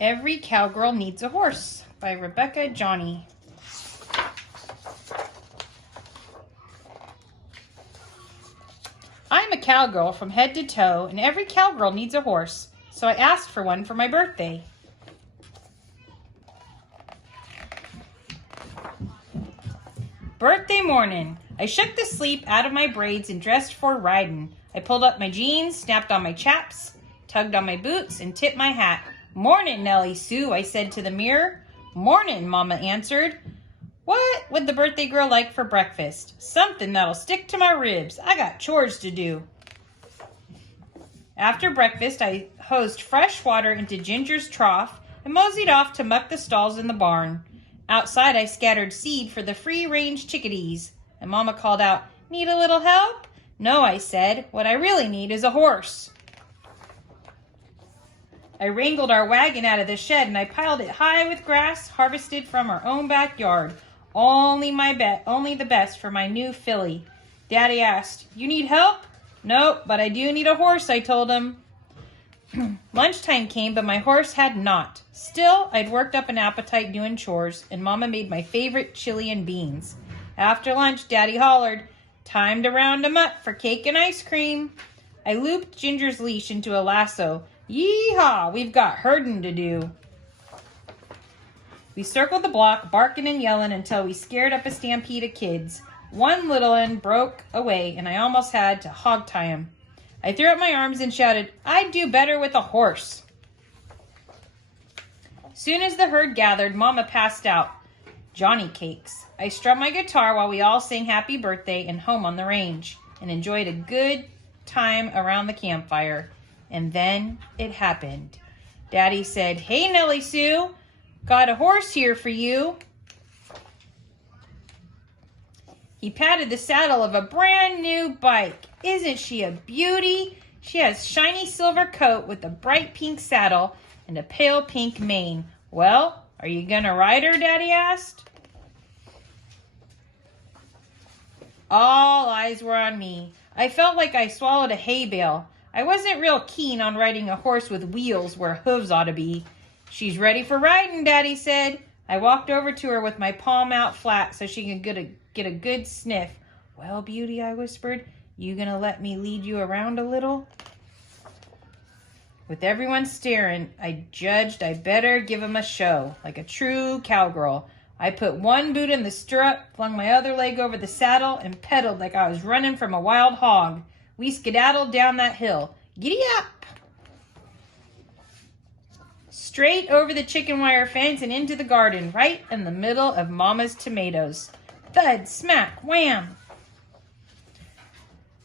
Every Cowgirl Needs a Horse by Rebecca Johnny. I'm a cowgirl from head to toe, and every cowgirl needs a horse, so I asked for one for my birthday. Birthday morning. I shook the sleep out of my braids and dressed for riding. I pulled up my jeans, snapped on my chaps, tugged on my boots, and tipped my hat. Morning, Nellie Sue, I said to the mirror. Morning, Mama answered. What would the birthday girl like for breakfast? Something that'll stick to my ribs. I got chores to do. After breakfast, I hosed fresh water into Ginger's trough and moseyed off to muck the stalls in the barn. Outside, I scattered seed for the free-range chickadees. And Mama called out, "Need a little help?" "No," I said. "What I really need is a horse." I wrangled our wagon out of the shed and I piled it high with grass harvested from our own backyard. Only the best for my new filly. Daddy asked, "You need help?" "Nope, but I do need a horse," I told him. Lunchtime came, but my horse had not. Still, I'd worked up an appetite doing chores, and Mama made my favorite chili and beans. After lunch, Daddy hollered, "Time to round 'em up for cake and ice cream." I looped Ginger's leash into a lasso. Yee-haw, we've got herding to do. We circled the block, barking and yelling until we scared up a stampede of kids. One little one broke away, and I almost had to hog-tie him. I threw up my arms and shouted, "I'd do better with a horse." Soon as the herd gathered, Mama passed out Johnny cakes. I strummed my guitar while we all sang happy birthday and home on the range and enjoyed a good time around the campfire. And then it happened. Daddy said, "Hey, Nellie Sue, got a horse here for you." He patted the saddle of a brand new bike. Isn't she a beauty? She has shiny silver coat with a bright pink saddle and a pale pink mane. "Well, are you gonna ride her?" Daddy asked. All eyes were on me. I felt like I swallowed a hay bale. I wasn't real keen on riding a horse with wheels where hooves ought to be. "She's ready for riding," Daddy said. I walked over to her with my palm out flat so she could get a good sniff. "Well, Beauty," I whispered, "you gonna let me lead you around a little?" With everyone staring, I judged I better give him a show, like a true cowgirl. I put one boot in the stirrup, flung my other leg over the saddle, and pedaled like I was running from a wild hog. We skedaddled down that hill. Giddy up! Straight over the chicken wire fence and into the garden, right in the middle of Mama's tomatoes. Thud, smack, wham!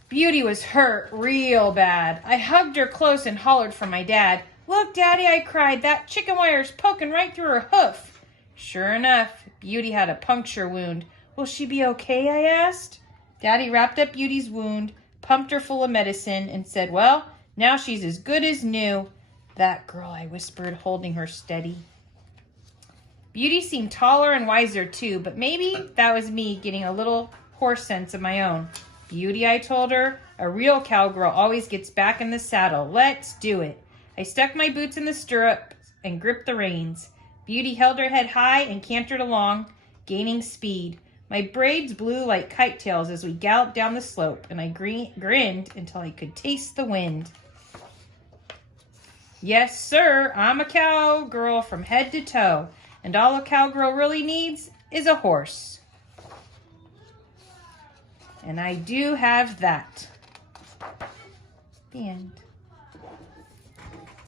Beauty was hurt real bad. I hugged her close and hollered for my dad. "Look, Daddy," I cried, "that chicken wire's poking right through her hoof." Sure enough, Beauty had a puncture wound. "Will she be okay?" I asked. Daddy wrapped up Beauty's wound, pumped her full of medicine, and said, "Well, now she's as good as new." "That girl," I whispered, holding her steady. Beauty seemed taller and wiser too, but maybe that was me getting a little horse sense of my own. "Beauty," I told her, "a real cowgirl always gets back in the saddle. Let's do it." I stuck my boots in the stirrups and gripped the reins. Beauty held her head high and cantered along, gaining speed. My braids blew like kite tails as we galloped down the slope, and I grinned until I could taste the wind. Yes, sir, I'm a cowgirl from head to toe, and all a cowgirl really needs is a horse. And I do have that. The end.